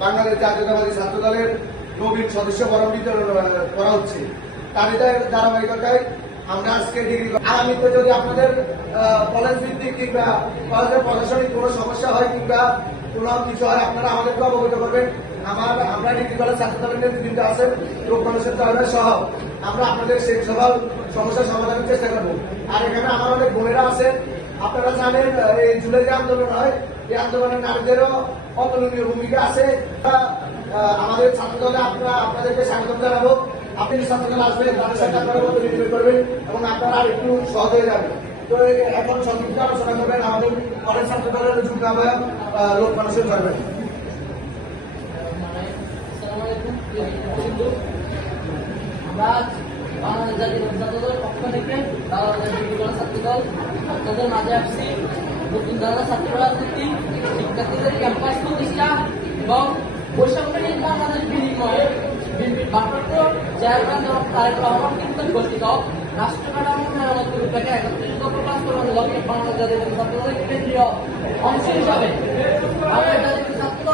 বাংলাদেশ জাতীয়তাবাদী ছাত্র দলের নবীন সদস্য আহ, করা হচ্ছে। ধারা- ধারাবাহিকতায় আমরা আজকে ডিগ্রি আগামীতে যদি আপনাদের কলেজ ভিত্তিক কিংবা কলেজের প্রশাসনিক কোনো সমস্যা হয় কিংবা কোনো কিছু হয় আপনারা আমাদেরকে অবগত করবেন। আমার আমরা ডিগ্রি কলেজ ছাত্র দলের নেতৃবৃন্দ আছেন লোক মানুষের দলের সহ আমরা আপনাদের সেই সকল সমস্যার সমাধানের চেষ্টা করব। আর এখানে আমার অনেক বোনেরা আছেন আপনারা জানেন এই জুলাই যে আন্দোলন হয়, এই আন্দোলনে নারীদেরও অতুলনীয় ভূমিকা আছে। আমাদের ছাত্র দলে আপনারা আপনাদেরকে স্বাগত জানাব। আপনি ছাত্র দল আসবেন, তাদের সাথে আপনারা মত করবেন এবং আপনারা আর একটু সহজ হয়ে যাবেন। তো এখন সংক্ষিপ্ত আলোচনা করবেন আমাদের কলেজ ছাত্র দলের যুগ্ম আহ্বায়ক লোক মানুষের করবেন। আমরা বাংলাদেশ জাতীয় ছাত্র দলের পক্ষ থেকে মাঝে আসছি নতুন ধারা ছাত্র রাজনীতি শিক্ষার্থীদের ক্যাম্পাস প্রতিষ্ঠা এবং বৈষম্যহীন বাংলাদেশ বিনিময়ে বিএনপির কিন্তু গঠিত রাষ্ট্র কাঠামো মেরামতের উদ্যোগে একত্রিশ প্রকাশ করার লক্ষ্যে বাংলাদেশ জাতীয় ছাত্র দলের কেন্দ্রীয় অংশ হিসাবে বাংলাদেশ জাতীয় ছাত্র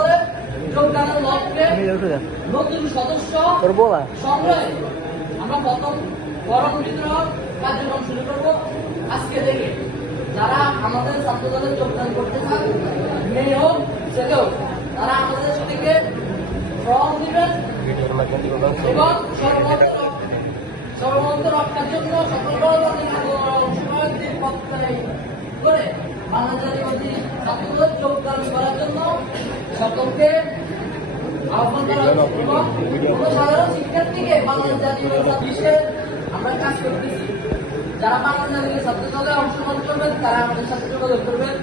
যোগদানের লক্ষ্যে সদস্য আমরা প্রথম গরম বিতরণ কার্যক্রম শুরু করব। আজকে থেকে যারা আমাদের ছাত্র দলে যোগদান করতে চান, মেয়ে হোক, ছেলে হোক, তারা আমাদের থেকে ফর্ম দিবেন এবং সর্বমত রক্ষার জন্য সকল করে বাংলাদেশী ছাত্রদের যোগদান করার জন্য সকলকে আহ্বান করা হচ্ছে এবং কোনো সাধারণ শিক্ষার্থীকে বাংলাদেশ জাতীয় ছাব্বিশে আমরা কাজ করতেছি। যারা বাংলাদেশ জাতীয় ছাত্র দলে অংশগ্রহণ করবেন, তারা আমাদের সাথে যোগাযোগ করবেন।